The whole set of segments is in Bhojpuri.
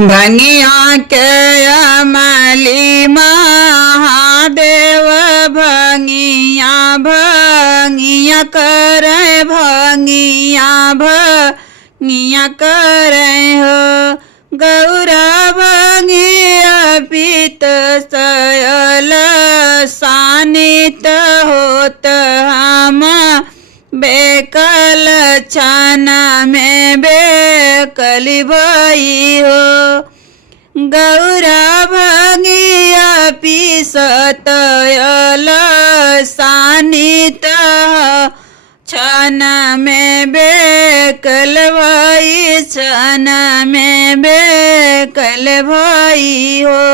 भंगिया के अमली महादेव भंगिया भंगिया करे भंगिया करे हो गौरा भंगिया पीत सयल सानित होत हम बेकल छाना में बेकली भई हो गौरा भंगिया पीसत यल सानित छाना में बेकल भई छाना में बेकल भई हो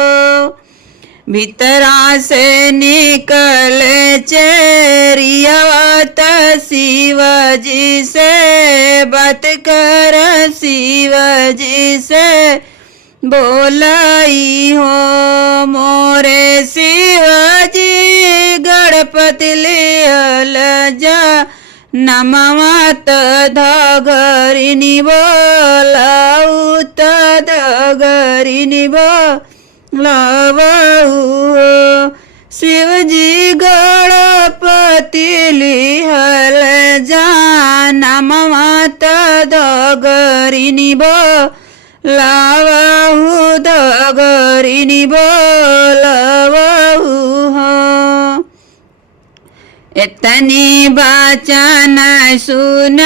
भीतरा से निकले चेरियावत शिवजी से बात कर शिवजी से बोलाई हो मोरे शिवजी गणपति लियल जा नमवत धगरिनी बोलाऊ धगरिनी लवहु शिवजी गणपति लिहल जानमत धगरिनी लवहु धगरिनी लवहु इतनी बचन सुन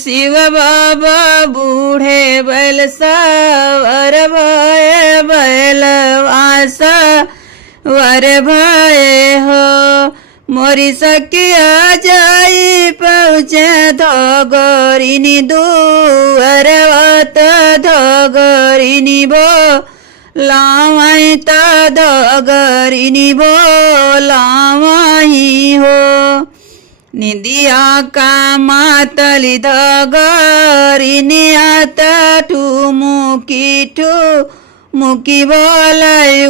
शिव बाबा बूढ़े बैल सवर भय बैलवास वर भय हो मोरी सकिया जाई पहुँचे धगरिनी दुअरवत धगरिनी लावाई धगरिनी लावाई हो निदिया का मातली धगरिनी आत मुकी बोलाई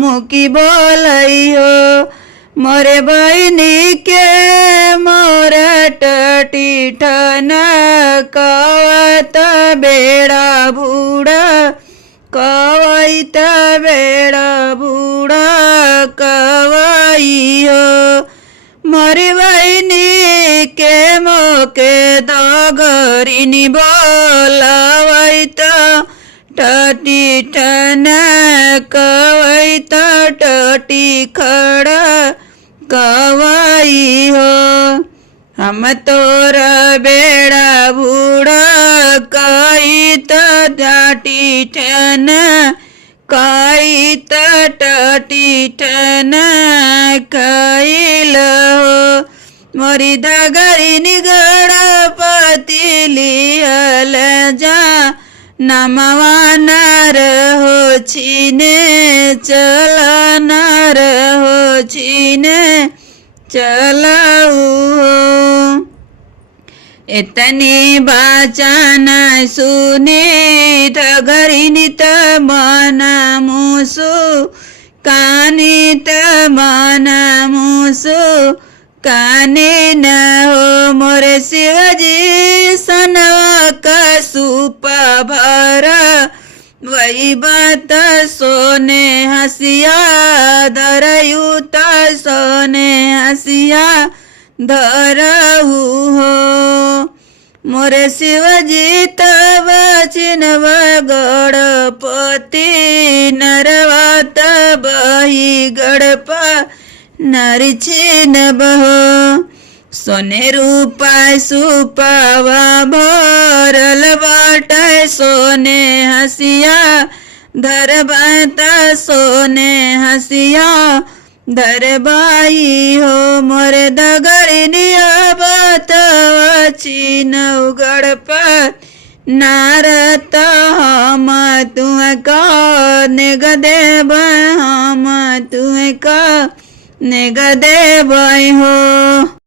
मुकी बोलाई हो मोरे बहनी के मोर टटी ठन कवत बेड़ा बूढ़ा कवैत बेड़ा बूढ़ा कवई हो मोरी बहनी के मोके धगरिनी बोलावैत टटी ठन कवैत टटी खड़ा कवई हो हम तोर बेड़ा बूढ़ा कईत टटी ठन कईत टटी ठन कईल हो मोरी धगरिनी गणपति लिहल जा नमवा नर हो छीने चल नर हो छीने चलऊ इतनी बचन सुनी धगरिनी मन मुसु कानित मन मुसु कानी न हो मोरे शिवजी सनवा का सूप भर वही बात सोने हसिया धरयुत सोने हसिया धरहु हो मोरे शिवजी तब चिन्ह गणपति नरवत बही गणप नरि चिन्ह सोने रूपा सुपवा भरल बाटे सोने हसिया धरबात सोने हसिया धरबाई हो मोरे धगरिनी बतवा चिन्ह गणपत नारत हम तुह का निग देव हम तुह का निग देव हो।